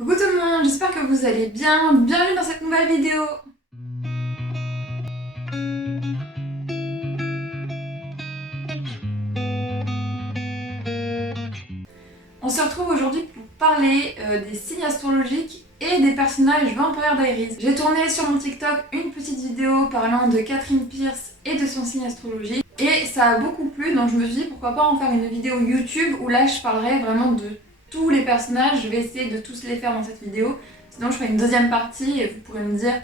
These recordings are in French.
Coucou tout le monde, j'espère que vous allez bien. Bienvenue dans cette nouvelle vidéo. On se retrouve aujourd'hui pour parler des signes astrologiques et des personnages Vampire Diaries. J'ai tourné sur mon TikTok une petite vidéo parlant de Catherine Pierce et de son signe astrologique. Et ça a beaucoup plu, donc je me suis dit pourquoi pas en faire une vidéo YouTube où là je parlerai vraiment de tous les personnages. Je vais essayer de tous les faire dans cette vidéo. Sinon je ferai une deuxième partie et vous pourrez me dire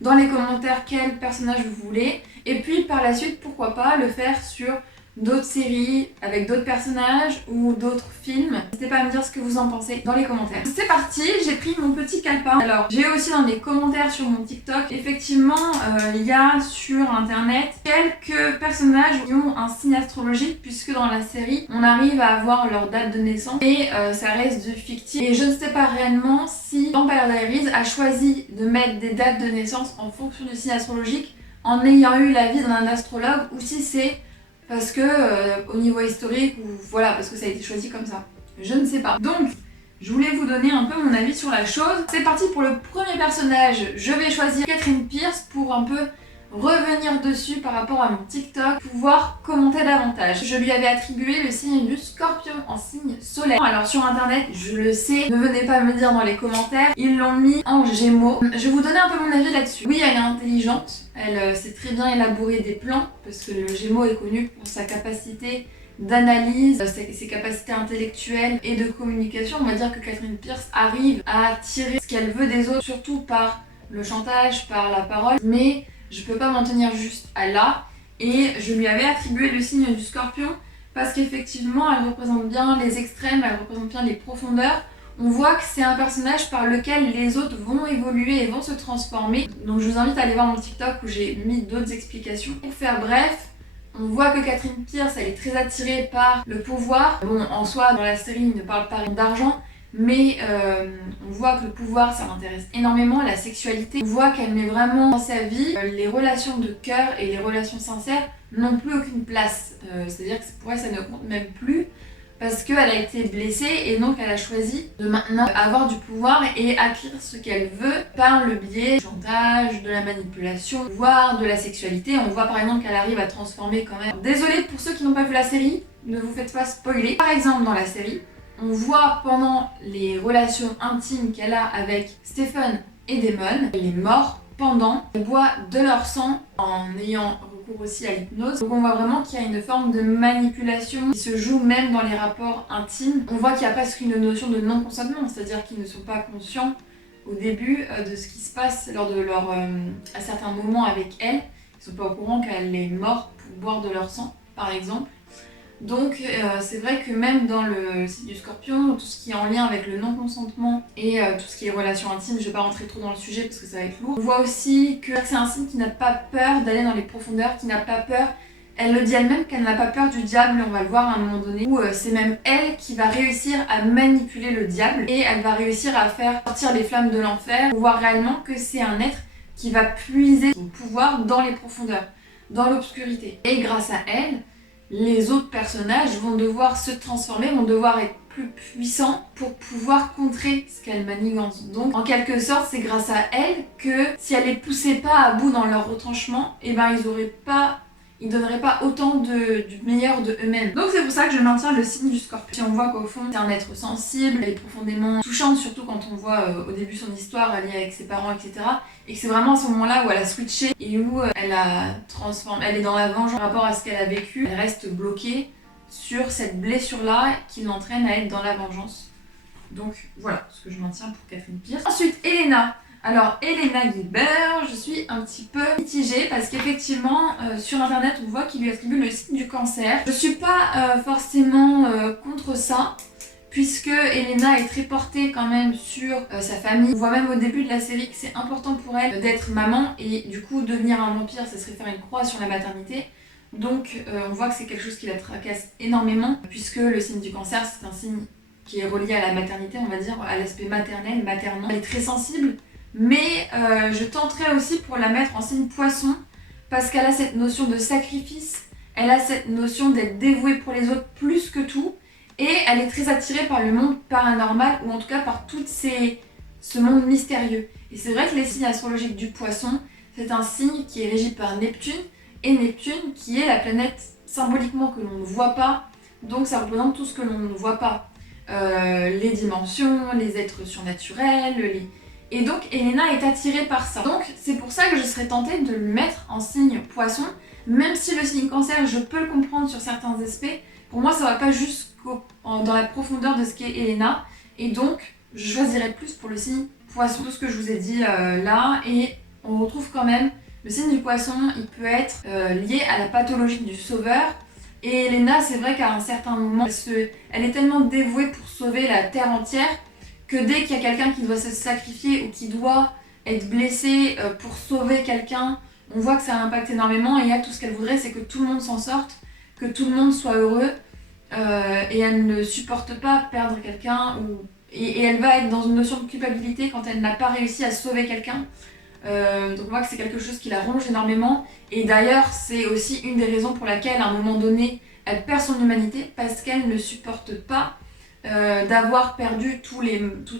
dans les commentaires quel personnage vous voulez. Et puis par la suite, pourquoi pas le faire sur d'autres séries avec d'autres personnages ou d'autres films. N'hésitez pas à me dire ce que vous en pensez dans les commentaires. C'est parti, j'ai pris mon petit calepin. Alors j'ai aussi dans les commentaires sur mon TikTok, effectivement il y a sur internet quelques personnages qui ont un signe astrologique, puisque dans la série on arrive à avoir leur date de naissance et ça reste du fictif. Et je ne sais pas réellement si Vampire Diaries a choisi de mettre des dates de naissance en fonction du signe astrologique en ayant eu l'avis d'un astrologue, ou si c'est parce que au niveau historique, ou voilà, parce que ça a été choisi comme ça. Je ne sais pas. Donc, je voulais vous donner un peu mon avis sur la chose. C'est parti pour le premier personnage. Je vais choisir Catherine Pierce pour un peu revenir dessus par rapport à mon TikTok, pouvoir commenter davantage. Je lui avais attribué le signe du Scorpion en signe solaire. Alors sur internet, je le sais, ne venez pas me dire dans les commentaires, ils l'ont mis en Gémeaux. Je vais vous donner un peu mon avis là-dessus. Oui, elle est intelligente, elle sait très bien élaborer des plans, parce que le Gémeaux est connu pour sa capacité d'analyse, ses capacités intellectuelles et de communication. On va dire que Catherine Pierce arrive à tirer ce qu'elle veut des autres, surtout par le chantage, par la parole, mais je peux pas m'en tenir juste à là. Et je lui avais attribué le signe du Scorpion parce qu'effectivement elle représente bien les extrêmes, elle représente bien les profondeurs. On voit que c'est un personnage par lequel les autres vont évoluer et vont se transformer. Donc je vous invite à aller voir mon TikTok où j'ai mis d'autres explications. Pour faire bref, on voit que Catherine Pierce, elle est très attirée par le pouvoir. Bon, en soi, dans la série, il ne parle pas d'argent, mais on voit que le pouvoir, ça l'intéresse énormément, la sexualité. On voit qu'elle met vraiment dans sa vie les relations de cœur et les relations sincères n'ont plus aucune place. C'est-à-dire que pour elle, ça ne compte même plus, parce qu'elle a été blessée et donc elle a choisi de maintenant avoir du pouvoir et acquérir ce qu'elle veut par le biais du chantage, de la manipulation, voire de la sexualité. On voit par exemple qu'elle arrive à transformer quand même. Désolée pour ceux qui n'ont pas vu la série, ne vous faites pas spoiler. Par exemple dans la série, on voit pendant les relations intimes qu'elle a avec Stephen et Damon, elle est morte pendant, elle boit de leur sang en ayant recours aussi à l'hypnose. Donc on voit vraiment qu'il y a une forme de manipulation qui se joue même dans les rapports intimes. On voit qu'il y a presque une notion de non-consentement, c'est-à-dire qu'ils ne sont pas conscients au début de ce qui se passe lors de leur, à certains moments avec elle. Ils ne sont pas au courant qu'elle est morte pour boire de leur sang, par exemple. Donc c'est vrai que même dans le site du Scorpion, tout ce qui est en lien avec le non-consentement et tout ce qui est relations intimes, je vais pas rentrer trop dans le sujet parce que ça va être lourd. On voit aussi que c'est un signe qui n'a pas peur d'aller dans les profondeurs, qui n'a pas peur. Elle le dit elle-même qu'elle n'a pas peur du diable, on va le voir à un moment donné, où c'est même elle qui va réussir à manipuler le diable et elle va réussir à faire sortir les flammes de l'enfer, pour voir réellement que c'est un être qui va puiser son pouvoir dans les profondeurs, dans l'obscurité. Et grâce à elle, les autres personnages vont devoir se transformer, vont devoir être plus puissants pour pouvoir contrer ce qu'elle manigance. Donc en quelque sorte, c'est grâce à elle que si elle les poussait pas à bout dans leur retranchement, et ben ils donneraient pas autant du meilleur de eux-mêmes. Donc c'est pour ça que je maintiens le signe du Scorpion. Si on voit qu'au fond c'est un être sensible, elle est profondément touchante, surtout quand on voit au début son histoire liée avec ses parents, etc. Et que c'est vraiment à ce moment-là où elle a switché et où elle a transformé, elle est dans la vengeance par rapport à ce qu'elle a vécu. Elle reste bloquée sur cette blessure-là qui l'entraîne à être dans la vengeance. Donc voilà ce que je maintiens pour Catherine Pierce. Ensuite, Elena. Alors, Elena Gilbert, je suis un petit peu mitigée parce qu'effectivement, sur internet, on voit qu'il lui attribue le signe du cancer. Je suis pas forcément contre ça, puisque Elena est très portée quand même sur sa famille. On voit même au début de la série que c'est important pour elle d'être maman et du coup, devenir un vampire, ça serait faire une croix sur la maternité. Donc, on voit que c'est quelque chose qui la tracasse énormément, puisque le signe du cancer, c'est un signe qui est relié à la maternité, on va dire, à l'aspect maternel, maternant. Elle est très sensible. Mais je tenterai aussi pour la mettre en signe poisson parce qu'elle a cette notion de sacrifice, elle a cette notion d'être dévouée pour les autres plus que tout et elle est très attirée par le monde paranormal ou en tout cas par toutes ces ce monde mystérieux. Et c'est vrai que les signes astrologiques du Poisson, c'est un signe qui est régi par Neptune, et Neptune qui est la planète symboliquement que l'on ne voit pas, donc ça représente tout ce que l'on ne voit pas. Les dimensions, les êtres surnaturels, et donc Elena est attirée par ça. Donc c'est pour ça que je serais tentée de le mettre en signe Poisson, même si le signe Cancer, je peux le comprendre sur certains aspects, pour moi ça va pas dans la profondeur de ce qu'est Elena, et donc je choisirais plus pour le signe Poisson, tout ce que je vous ai dit là, et on retrouve quand même le signe du Poisson, il peut être lié à la pathologie du sauveur. Et Elena, c'est vrai qu'à un certain moment, elle est tellement dévouée pour sauver la Terre entière que dès qu'il y a quelqu'un qui doit se sacrifier ou qui doit être blessé pour sauver quelqu'un, on voit que ça impacte énormément. Et elle, tout ce qu'elle voudrait, c'est que tout le monde s'en sorte, que tout le monde soit heureux. Et elle ne supporte pas perdre quelqu'un. Et elle va être dans une notion de culpabilité quand elle n'a pas réussi à sauver quelqu'un. Donc moi c'est quelque chose qui la ronge énormément, et d'ailleurs c'est aussi une des raisons pour laquelle à un moment donné elle perd son humanité, parce qu'elle ne supporte pas d'avoir perdu tous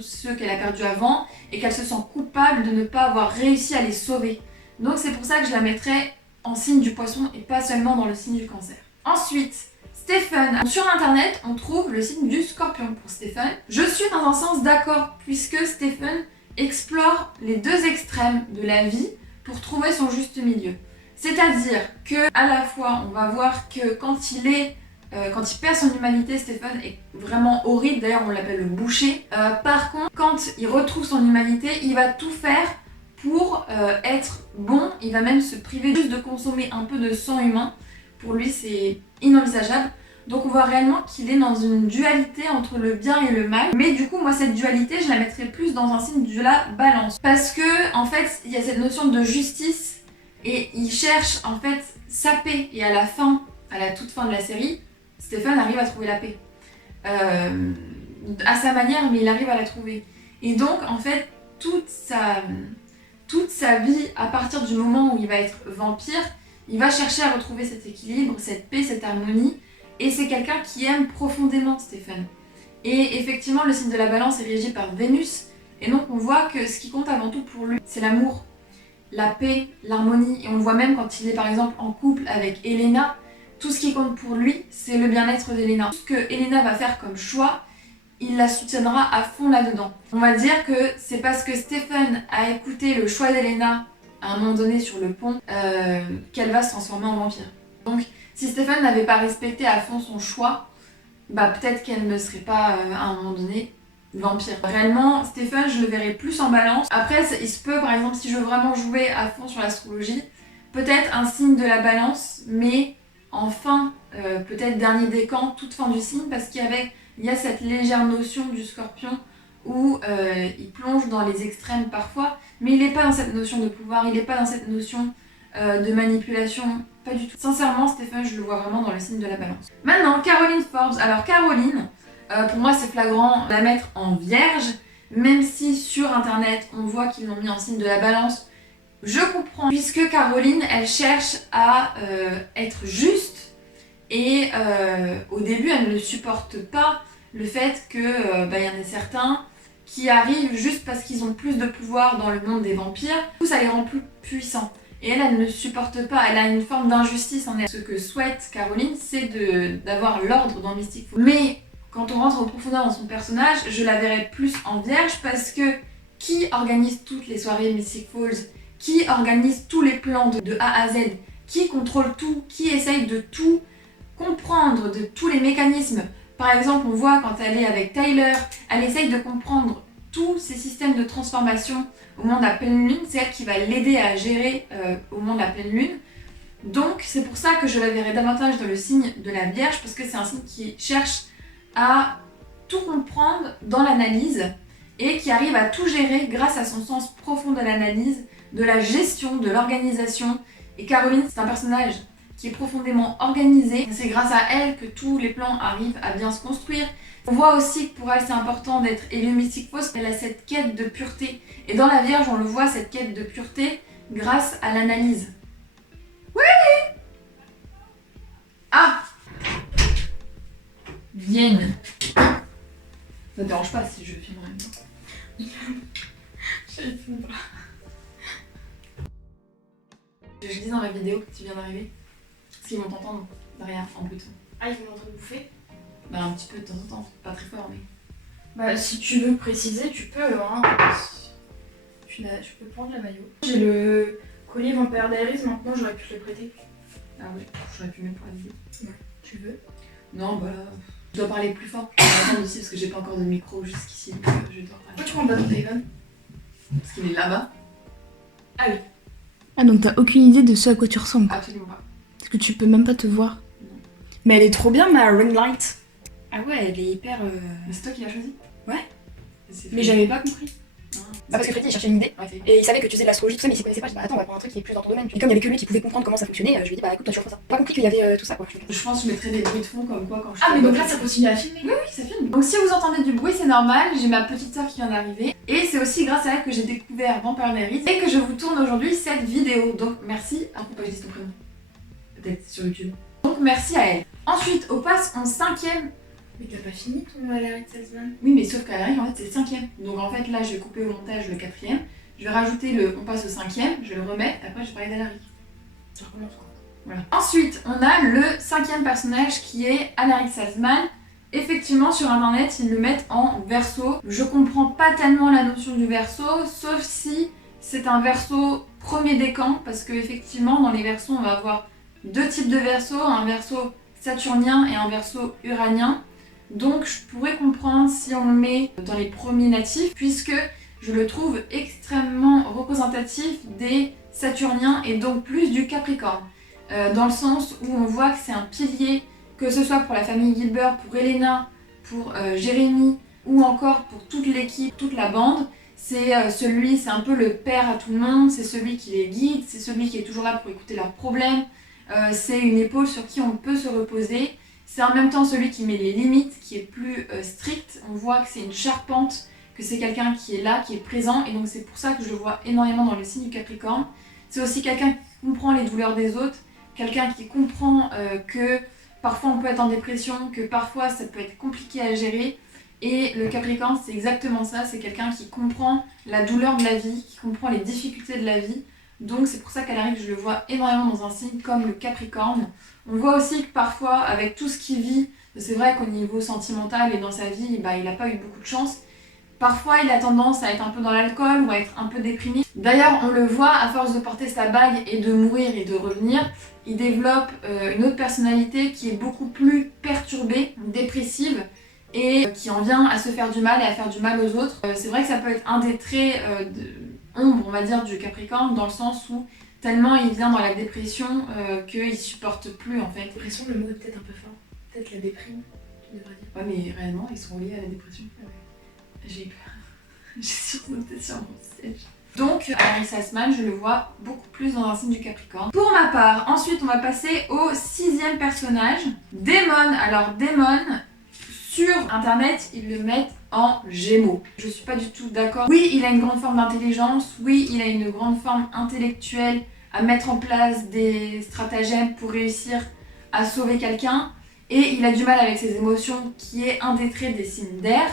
ceux qu'elle a perdus avant, et qu'elle se sent coupable de ne pas avoir réussi à les sauver. Donc c'est pour ça que je la mettrais en signe du Poisson et pas seulement dans le signe du Cancer. Ensuite, Stephen. Sur internet on trouve le signe du Scorpion pour Stephen. Je suis dans un sens d'accord, puisque Stephen explore les deux extrêmes de la vie pour trouver son juste milieu. C'est-à-dire que à la fois, on va voir que quand il perd son humanité, Stephen est vraiment horrible. D'ailleurs, on l'appelle le boucher. Par contre, quand il retrouve son humanité, il va tout faire pour être bon. Il va même se priver juste de consommer un peu de sang humain. Pour lui, c'est inenvisageable. Donc on voit réellement qu'il est dans une dualité entre le bien et le mal. Mais du coup, moi, cette dualité, je la mettrais plus dans un signe de la balance. Parce que, en fait, il y a cette notion de justice et il cherche, en fait, sa paix. Et à la toute fin de la série, Stephen arrive à trouver la paix. À sa manière, mais il arrive à la trouver. Et donc, en fait, toute sa vie, à partir du moment où il va être vampire, il va chercher à retrouver cet équilibre, cette paix, cette harmonie. Et c'est quelqu'un qui aime profondément Stephen. Et effectivement, le signe de la balance est régi par Vénus. Et donc on voit que ce qui compte avant tout pour lui, c'est l'amour, la paix, l'harmonie. Et on le voit même quand il est par exemple en couple avec Elena. Tout ce qui compte pour lui, c'est le bien-être d'Elena. Tout ce que Elena va faire comme choix, il la soutiendra à fond là-dedans. On va dire que c'est parce que Stephen a écouté le choix d'Elena à un moment donné sur le pont qu'elle va se transformer en vampire. Donc si Stephen n'avait pas respecté à fond son choix, bah peut-être qu'elle ne serait pas à un moment donné vampire. Réellement, Stephen, je le verrais plus en balance. Après, il se peut, par exemple, si je veux vraiment jouer à fond sur l'astrologie, peut-être un signe de la balance, mais en fin, peut-être dernier décan, toute fin du signe, parce qu'il y a cette légère notion du Scorpion où il plonge dans les extrêmes parfois, mais il n'est pas dans cette notion de pouvoir, il n'est pas dans cette notion de manipulation, pas du tout. Sincèrement, Stephen, je le vois vraiment dans le signe de la balance. Maintenant, Caroline Forbes. Alors Caroline, pour moi c'est flagrant de la mettre en vierge, même si sur internet on voit qu'ils l'ont mis en signe de la balance. Je comprends, puisque Caroline, elle cherche à être juste, et au début elle ne supporte pas le fait que y en a certains qui arrivent juste parce qu'ils ont plus de pouvoir dans le monde des vampires, tout ça les rend plus puissants. Et elle ne supporte pas, elle a une forme d'injustice en elle. Ce que souhaite Caroline, c'est d'avoir l'ordre dans Mystic Falls. Mais quand on rentre en profondeur dans son personnage, je la verrais plus en vierge, parce que qui organise toutes les soirées Mystic Falls, qui organise tous les plans de A à Z, qui contrôle tout, qui essaye de tout comprendre, de tous les mécanismes. Par exemple, on voit quand elle est avec Tyler, elle essaye de comprendre tous ces systèmes de transformation au moment de la pleine lune. C'est elle qui va l'aider à gérer au moment de la pleine lune. Donc c'est pour ça que je la verrai davantage dans le signe de la Vierge, parce que c'est un signe qui cherche à tout comprendre dans l'analyse et qui arrive à tout gérer grâce à son sens profond de l'analyse, de la gestion, de l'organisation. Et Caroline, c'est un personnage qui est profondément organisée. C'est grâce à elle que tous les plans arrivent à bien se construire. On voit aussi que pour elle c'est important d'être élue Mystic Falls. Elle a cette quête de pureté. Et dans la Vierge, on le voit, cette quête de pureté grâce à l'analyse. Oui! Ah! Vienne. Ça te dérange pas si je filme en même temps? réponds pas. Je dis dans ma vidéo que tu viens d'arriver. Parce qu'ils vont t'entendre derrière en bruit de fond. Ah, ils vont en train de bouffer? Bah un petit peu de temps en temps, pas très fort mais... Bah si tu veux préciser, tu peux hein. Je peux prendre la maillot. J'ai le collier Vampire Diaries, maintenant j'aurais pu te le prêter. Ah ouais, j'aurais pu même pour la vidéo. Ouais, tu veux? Non bah là... Je dois parler plus fort. Je vais attendre aussi parce que j'ai pas encore de micro jusqu'ici donc je dois parler. Pourquoi tu prends pas ton téléphone? Parce qu'il est là-bas. Ah oui. Ah donc t'as aucune idée de ce à quoi tu ressembles quoi. Absolument pas. Parce que tu peux même pas te voir. Non. Mais elle est trop bien ma ring light. Ah ouais, elle est hyper... Mais c'est toi qui l'as choisi? Ouais. C'est Mais fait. j'avais pas compris. Ah. Bah parce que Freddy il cherchait une idée. Ouais, c'est- Et il savait que tu faisais de l'astrologie, tout ça, mais il s'y connaissait pas. Je dis bah attends, on va prendre un truc qui est plus dans ton domaine. Et comme il y avait que lui qui pouvait comprendre comment ça fonctionnait, je lui ai dit bah écoute, toi tu refais ça. Pas compris qu'il y avait tout ça quoi. Je pense que je mettrais des bruits de fond comme quoi quand je... Ah mais donc là ça continue à filmer. Oui, ça filme. Donc si vous entendez du bruit, c'est normal. J'ai ma petite sœur qui vient d'arriver. Et c'est aussi grâce à elle que j'ai découvert Vampire Diaries et que je vous tourne aujourd'hui cette vidéo. Donc merci. Ah, pourquoi je dis ton prénom? Peut-être sur YouTube. Donc merci à elle. Ensuite, on passe en 5ème. Mais t'as pas fini ton Alaric Salzman? Oui, mais sauf qu'à l'arrive, en fait, c'est le 5ème. Donc en fait, là, je vais couper au montage le 4ème. Je vais rajouter le on passe au 5ème. Je vais le remettre. Après, je vais parler d'Alaric. Ça recommence quoi. Voilà. Ensuite, on a le 5ème personnage qui est Alaric Salzman. Effectivement, sur internet, ils le mettent en verso. Je comprends pas tellement la notion du verso, sauf si c'est un verso premier décan, parce que effectivement, dans les versos, on va avoir deux types de versos, un verso saturnien et un verso uranien. Donc, je pourrais comprendre si on le met dans les premiers natifs, puisque je le trouve extrêmement représentatif des saturniens et donc plus du capricorne. Dans le sens où on voit que c'est un pilier, que ce soit pour la famille Gilbert, pour Elena, pour Jérémy ou encore pour toute l'équipe, toute la bande. C'est c'est un peu le père à tout le monde, c'est celui qui les guide, c'est celui qui est toujours là pour écouter leurs problèmes, c'est une épaule sur qui on peut se reposer. C'est en même temps celui qui met les limites, qui est plus strict. On voit que c'est une charpente, que c'est quelqu'un qui est là, qui est présent, et donc c'est pour ça que je le vois énormément dans le signe du Capricorne. C'est aussi quelqu'un qui comprend les douleurs des autres, quelqu'un qui comprend que parfois on peut être en dépression, que parfois ça peut être compliqué à gérer. Et le Capricorne, c'est exactement ça, c'est quelqu'un qui comprend la douleur de la vie, qui comprend les difficultés de la vie. Donc c'est pour ça qu'à l'arrivée, je le vois énormément dans un signe comme le Capricorne. On voit aussi que parfois, avec tout ce qu'il vit, c'est vrai qu'au niveau sentimental et dans sa vie, bah, il n'a pas eu beaucoup de chance. Parfois, il a tendance à être un peu dans l'alcool ou à être un peu déprimé. D'ailleurs, on le voit, à force de porter sa bague et de mourir et de revenir, il développe une autre personnalité qui est beaucoup plus perturbée, dépressive, et qui en vient à se faire du mal et à faire du mal aux autres. C'est vrai que ça peut être un des traits ombre, on va dire, du Capricorne, dans le sens où tellement il vient dans la dépression qu'il supporte plus en fait. Dépression, le mot est peut-être un peu fort. Peut-être la déprime, tu devrais dire. Ouais, mais réellement, ils sont liés à la dépression. Ah ouais. J'ai eu peur. J'ai sursauté sur mon siège. Donc, Alaric Salzman, je le vois beaucoup plus dans un signe du Capricorne. Pour ma part, ensuite, on va passer au 6ème personnage, Daemon. Alors, Daemon, sur internet, ils le mettent en Gémeaux. Je suis pas du tout d'accord. Oui, il a une grande forme d'intelligence. Oui, il a une grande forme intellectuelle à mettre en place des stratagèmes pour réussir à sauver quelqu'un. Et il a du mal avec ses émotions, qui est un des traits des signes d'air.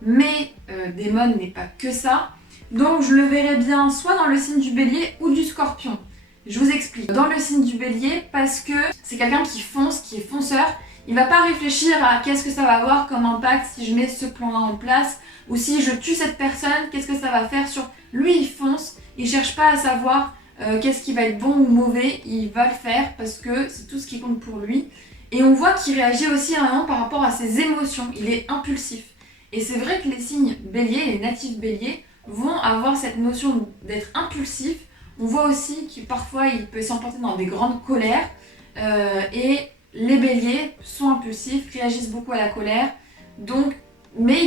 Mais Daemon n'est pas que ça. Donc je le verrai bien soit dans le signe du Bélier ou du Scorpion. Je vous explique. Dans le signe du Bélier, parce que c'est quelqu'un qui fonce, qui est fonceur. Il va pas réfléchir à qu'est-ce que ça va avoir comme impact si je mets ce plan-là en place, ou si je tue cette personne, qu'est-ce que ça va faire sur... Lui, il fonce, il cherche pas à savoir qu'est-ce qui va être bon ou mauvais, il va le faire parce que c'est tout ce qui compte pour lui. Et on voit qu'il réagit aussi vraiment par rapport à ses émotions, il est impulsif. Et c'est vrai que les signes béliers, les natifs béliers, vont avoir cette notion d'être impulsif. On voit aussi que parfois il peut s'emporter dans des grandes colères et les béliers sont impulsifs, réagissent beaucoup à la colère, donc, mais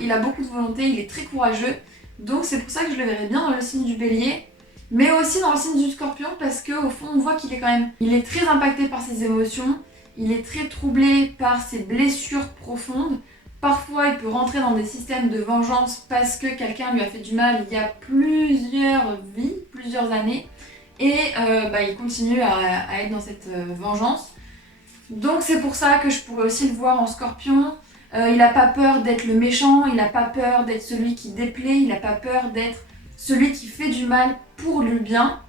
il a beaucoup de volonté, il est très courageux, donc c'est pour ça que je le verrai bien dans le signe du bélier, mais aussi dans le signe du scorpion, parce qu'au fond on voit qu'il est quand même, il est très impacté par ses émotions, il est très troublé par ses blessures profondes. Parfois, il peut rentrer dans des systèmes de vengeance parce que quelqu'un lui a fait du mal il y a plusieurs vies, plusieurs années, et il continue à être dans cette vengeance. Donc c'est pour ça que je pourrais aussi le voir en Scorpion. Il n'a pas peur d'être le méchant, il n'a pas peur d'être celui qui déplaît, il n'a pas peur d'être celui qui fait du mal pour le bien.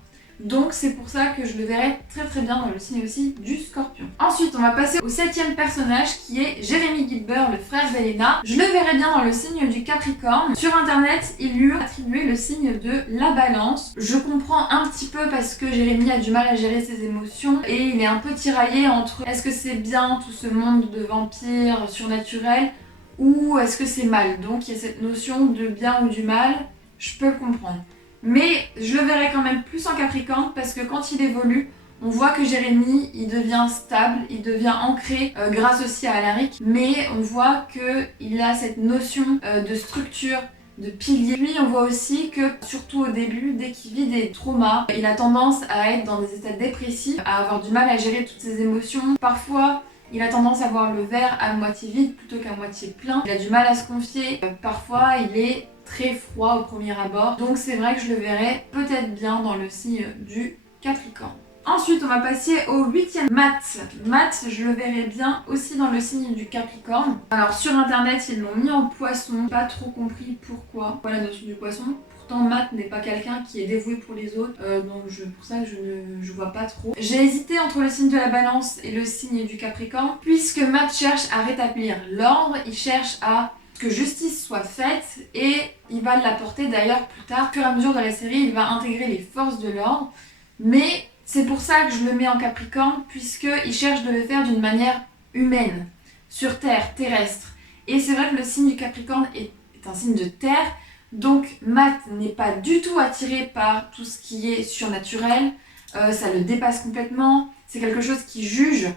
Donc c'est pour ça que je le verrai très bien dans le signe aussi du Scorpion. Ensuite on va passer au 7e personnage qui est Jérémy Gilbert, le frère d'Elena. Je le verrai bien dans le signe du Capricorne. Sur internet il lui a attribué le signe de la Balance. Je comprends un petit peu parce que Jérémy a du mal à gérer ses émotions et il est un peu tiraillé entre est-ce que c'est bien tout ce monde de vampires surnaturels ou est-ce que c'est mal. Donc il y a cette notion de bien ou du mal, je peux le comprendre. Mais je le verrai quand même plus en Capricorne parce que quand il évolue, on voit que Jérémy, il devient stable, il devient ancré grâce aussi à Alaric, mais on voit qu'il a cette notion de structure, de pilier. Puis on voit aussi que, surtout au début, dès qu'il vit des traumas, il a tendance à être dans des états dépressifs, à avoir du mal à gérer toutes ses émotions. Parfois, il a tendance à voir le verre à moitié vide plutôt qu'à moitié plein. Il a du mal à se confier. Parfois, il est très froid au premier abord. Donc c'est vrai que je le verrai peut-être bien dans le signe du Capricorne. Ensuite, on va passer au 8e, Matt. Matt, je le verrai bien aussi dans le signe du Capricorne. Alors sur internet, ils l'ont mis en poisson. Pas trop compris pourquoi. Voilà la notion du poisson. Pourtant, Matt n'est pas quelqu'un qui est dévoué pour les autres, donc pour ça je vois pas trop. J'ai hésité entre le signe de la Balance et le signe du Capricorne, puisque Matt cherche à rétablir l'ordre, il cherche à que justice soit faite et il va l'apporter d'ailleurs plus tard. Au fur et à mesure de la série, il va intégrer les forces de l'ordre, mais c'est pour ça que je le mets en Capricorne, puisqu'il cherche de le faire d'une manière humaine, sur Terre, terrestre. Et c'est vrai que le signe du Capricorne est un signe de terre, donc Matt n'est pas du tout attiré par tout ce qui est surnaturel, ça le dépasse complètement, c'est quelque chose qu'il juge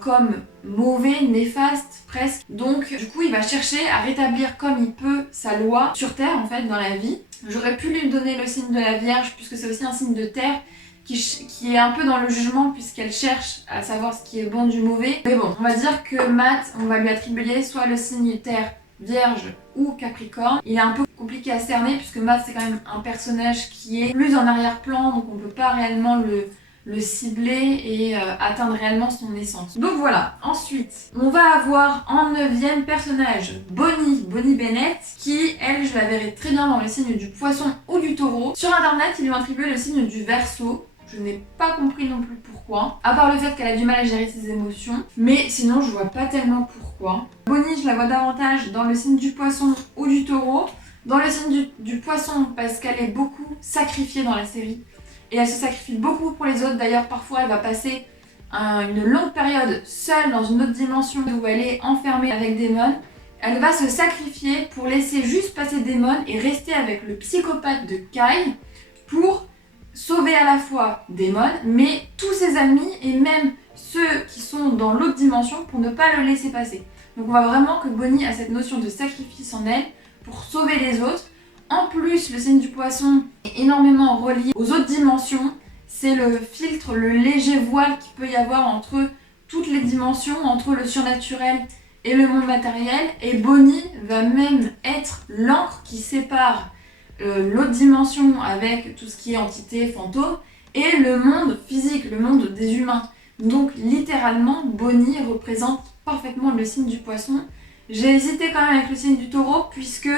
comme mauvais, néfaste presque. Donc du coup il va chercher à rétablir comme il peut sa loi sur terre en fait dans la vie. J'aurais pu lui donner le signe de la Vierge puisque c'est aussi un signe de terre qui est un peu dans le jugement puisqu'elle cherche à savoir ce qui est bon du mauvais. Mais bon, on va dire que Matt, on va lui attribuer soit le signe terre Vierge ou Capricorne. Il est un peu compliqué à cerner puisque Matt c'est quand même un personnage qui est plus en arrière-plan, donc on peut pas réellement le cibler et atteindre réellement son essence. Donc voilà, ensuite on va avoir en 9e personnage Bonnie Bennett qui, elle, je la verrai très bien dans le signe du Poisson ou du Taureau. Sur internet ils lui ont attribué le signe du Verseau. Je n'ai pas compris non plus pourquoi, à part le fait qu'elle a du mal à gérer ses émotions, mais sinon je vois pas tellement pourquoi. Bonnie, je la vois davantage dans le signe du Poisson ou du Taureau. Dans le signe du Poisson parce qu'elle est beaucoup sacrifiée dans la série. Et elle se sacrifie beaucoup pour les autres. D'ailleurs, parfois, elle va passer une longue période seule dans une autre dimension où elle est enfermée avec Damon. Elle va se sacrifier pour laisser juste passer Damon et rester avec le psychopathe de Kai pour sauver à la fois Damon, mais tous ses amis et même ceux qui sont dans l'autre dimension pour ne pas le laisser passer. Donc on voit vraiment que Bonnie a cette notion de sacrifice en elle pour sauver les autres. En plus, le signe du Poisson est énormément relié aux autres dimensions. C'est le filtre, le léger voile qu'il peut y avoir entre toutes les dimensions, entre le surnaturel et le monde matériel. Et Bonnie va même être l'encre qui sépare l'autre dimension avec tout ce qui est entité, fantôme, et le monde physique, le monde des humains. Donc littéralement, Bonnie représente parfaitement le signe du Poisson. J'ai hésité quand même avec le signe du Taureau puisque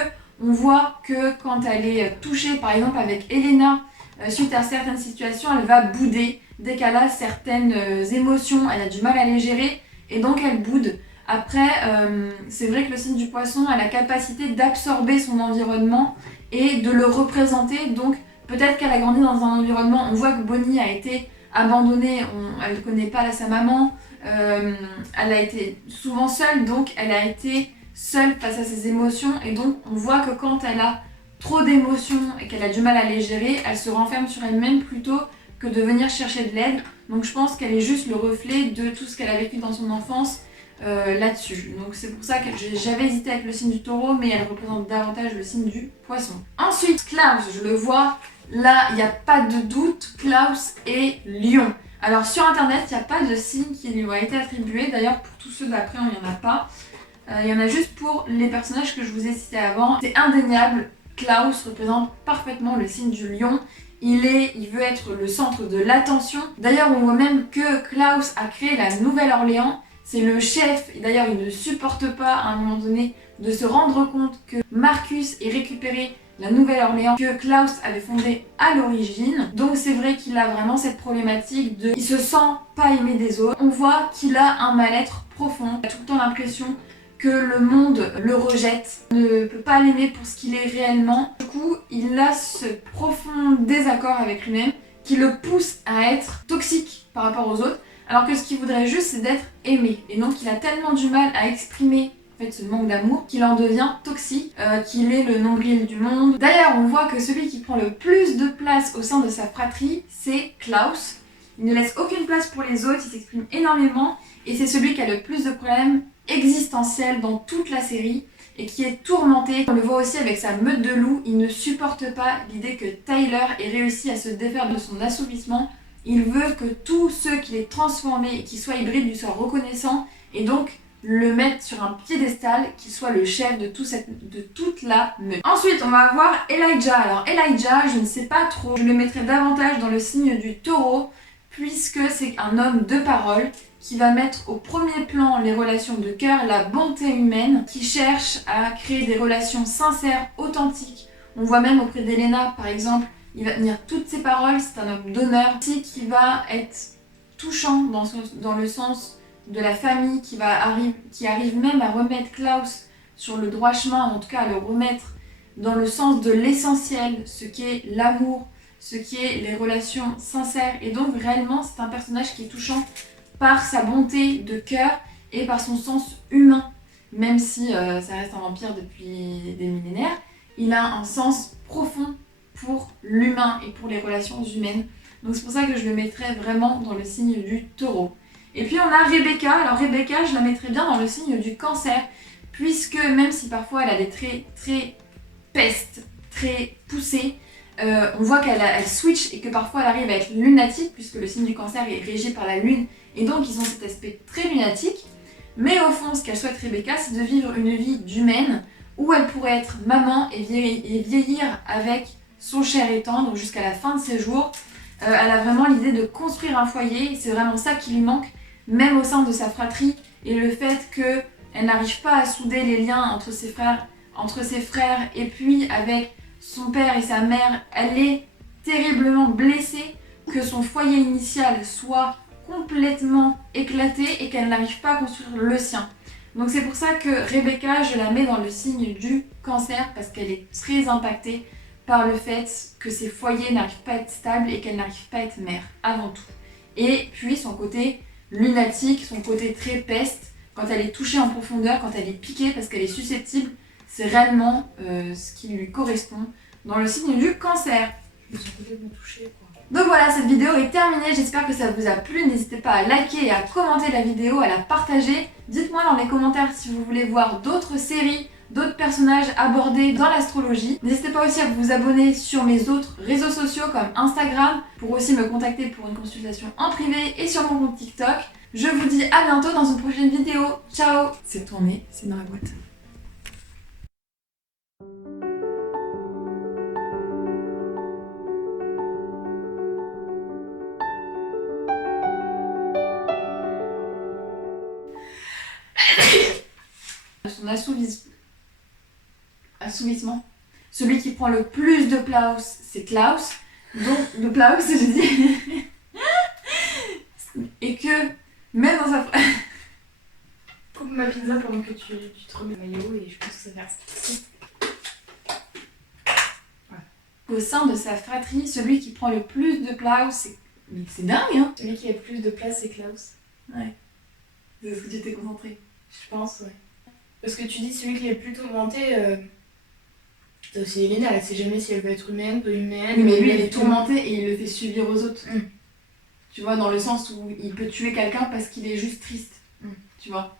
on voit que quand elle est touchée par exemple avec Elena suite à certaines situations, elle va bouder dès qu'elle a certaines émotions, elle a du mal à les gérer et donc elle boude. Après, c'est vrai que le signe du Poisson a la capacité d'absorber son environnement et de le représenter, donc peut-être qu'elle a grandi dans un environnement, on voit que Bonnie a été abandonnée, elle ne connaît pas sa maman, elle a été souvent seule, donc elle a été seule face à ses émotions et donc on voit que quand elle a trop d'émotions et qu'elle a du mal à les gérer, elle se renferme sur elle-même plutôt que de venir chercher de l'aide. Donc je pense qu'elle est juste le reflet de tout ce qu'elle a vécu dans son enfance là-dessus. Donc c'est pour ça que j'avais hésité avec le signe du Taureau, mais elle représente davantage le signe du Poisson. Ensuite, Klaus, je le vois, là il n'y a pas de doute, Klaus est Lion. Alors sur internet, il n'y a pas de signe qui lui a été attribué, d'ailleurs pour tous ceux d'après, il n'y en a pas. Il y en a juste pour les personnages que je vous ai cités avant. C'est indéniable, Klaus représente parfaitement le signe du Lion. Il veut être le centre de l'attention. D'ailleurs, on voit même que Klaus a créé la Nouvelle-Orléans. C'est le chef, et d'ailleurs il ne supporte pas à un moment donné de se rendre compte que Marcus ait récupéré la Nouvelle-Orléans que Klaus avait fondée à l'origine. Donc c'est vrai qu'il a vraiment cette problématique de... Il se sent pas aimé des autres. On voit qu'il a un mal-être profond. Il a tout le temps l'impression que le monde le rejette, ne peut pas l'aimer pour ce qu'il est réellement. Du coup, il a ce profond désaccord avec lui-même qui le pousse à être toxique par rapport aux autres, alors que ce qu'il voudrait juste c'est d'être aimé. Et donc il a tellement du mal à exprimer en fait ce manque d'amour qu'il en devient toxique, qu'il est le nombril du monde. D'ailleurs on voit que celui qui prend le plus de place au sein de sa fratrie, c'est Klaus. Il ne laisse aucune place pour les autres, il s'exprime énormément et c'est celui qui a le plus de problèmes existentiels dans toute la série et qui est tourmenté. On le voit aussi avec sa meute de loups, il ne supporte pas l'idée que Tyler ait réussi à se défaire de son assouvissement. Il veut que tous ceux qu'il ait transformés et qui soient hybrides lui soient reconnaissants et donc le mettre sur un piédestal, qu'il soit le chef de toute la meute. Ensuite, on va avoir Elijah. Alors Elijah, je ne sais pas trop, je le mettrais davantage dans le signe du taureau puisque c'est un homme de parole qui va mettre au premier plan les relations de cœur, la bonté humaine, qui cherche à créer des relations sincères, authentiques. On voit même auprès d'Elena, par exemple, il va tenir toutes ses paroles, c'est un homme d'honneur, qui va être touchant dans le sens de la famille, qui arrive même à remettre Klaus sur le droit chemin, en tout cas à le remettre dans le sens de l'essentiel, ce qui est l'amour, ce qui est les relations sincères. Et donc réellement, c'est un personnage qui est touchant par sa bonté de cœur et par son sens humain. Même si ça reste un vampire depuis des millénaires, il a un sens profond pour l'humain et pour les relations humaines. Donc c'est pour ça que je le mettrais vraiment dans le signe du taureau. Et puis on a Rebecca. Alors Rebecca, je la mettrais bien dans le signe du cancer, puisque même si parfois elle a des traits très pestes, très poussés, on voit qu'elle switch et que parfois elle arrive à être lunatique, puisque le signe du cancer est régi par la lune, et donc ils ont cet aspect très lunatique. Mais au fond, ce qu'elle souhaite Rebecca, c'est de vivre une vie d'humaine, où elle pourrait être maman et vieillir avec son cher et tendre jusqu'à la fin de ses jours. Elle a vraiment l'idée de construire un foyer, c'est vraiment ça qui lui manque, même au sein de sa fratrie, et le fait qu'elle n'arrive pas à souder les liens entre ses frères, et puis avec son père et sa mère, elle est terriblement blessée, que son foyer initial soit complètement éclaté et qu'elle n'arrive pas à construire le sien. Donc c'est pour ça que Rebecca, je la mets dans le signe du cancer, parce qu'elle est très impactée par le fait que ses foyers n'arrivent pas à être stables et qu'elle n'arrive pas à être mère, avant tout. Et puis son côté lunatique, son côté très peste, quand elle est touchée en profondeur, quand elle est piquée parce qu'elle est susceptible, c'est réellement ce qui lui correspond dans le signe du cancer. Son côté de me toucher, quoi. Donc voilà, cette vidéo est terminée, j'espère que ça vous a plu, n'hésitez pas à liker et à commenter la vidéo, à la partager. Dites-moi dans les commentaires si vous voulez voir d'autres séries, d'autres personnages abordés dans l'astrologie. N'hésitez pas aussi à vous abonner sur mes autres réseaux sociaux comme Instagram, pour aussi me contacter pour une consultation en privé, et sur mon compte TikTok. Je vous dis à bientôt dans une prochaine vidéo, ciao! C'est tourné, c'est dans la boîte. Son assouvissement. Celui qui prend le plus de place, c'est Klaus. Donc, de place, je dis. Et que, même dans sa... Coupe ma pizza pendant que tu te remets le maillot et je pense que ça va faire. Voilà. Au sein de sa fratrie, celui qui prend le plus de place, c'est... Mais c'est dingue, hein. Celui qui a le plus de place, c'est Klaus. Ouais. C'est ce que tu t'es concentré. Je pense, ouais. Parce que tu dis celui qui est le plus tourmenté, c'est aussi Elena, elle sait jamais si elle veut être humaine, peu humaine. Oui, mais lui, il est tourmenté et il le fait subir aux autres. Mm. Tu vois, dans le sens où il peut tuer quelqu'un parce qu'il est juste triste. Mm. Tu vois.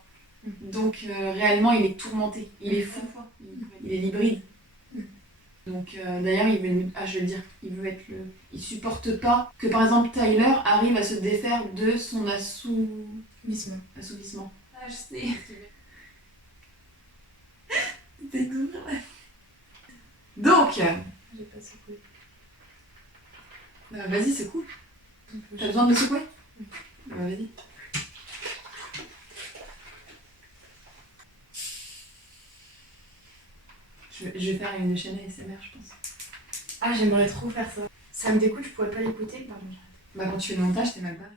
Donc, réellement, il est tourmenté. Il est fou. Il est hybride. Donc, d'ailleurs, il veut... Ah, je vais le dire. Il veut être le... Il supporte pas que, par exemple, Tyler arrive à se défaire de son assouvissement. Ah, je sais. Donc, J'ai pas secoué. vas-y, secoue. T'as besoin de me secouer? Vas-y. Je vais faire une chaîne ASMR, je pense. Ah, j'aimerais trop faire ça. Ça me dégoûte, je pourrais pas l'écouter, pardon. Bah quand tu fais le montage, t'es mal barré.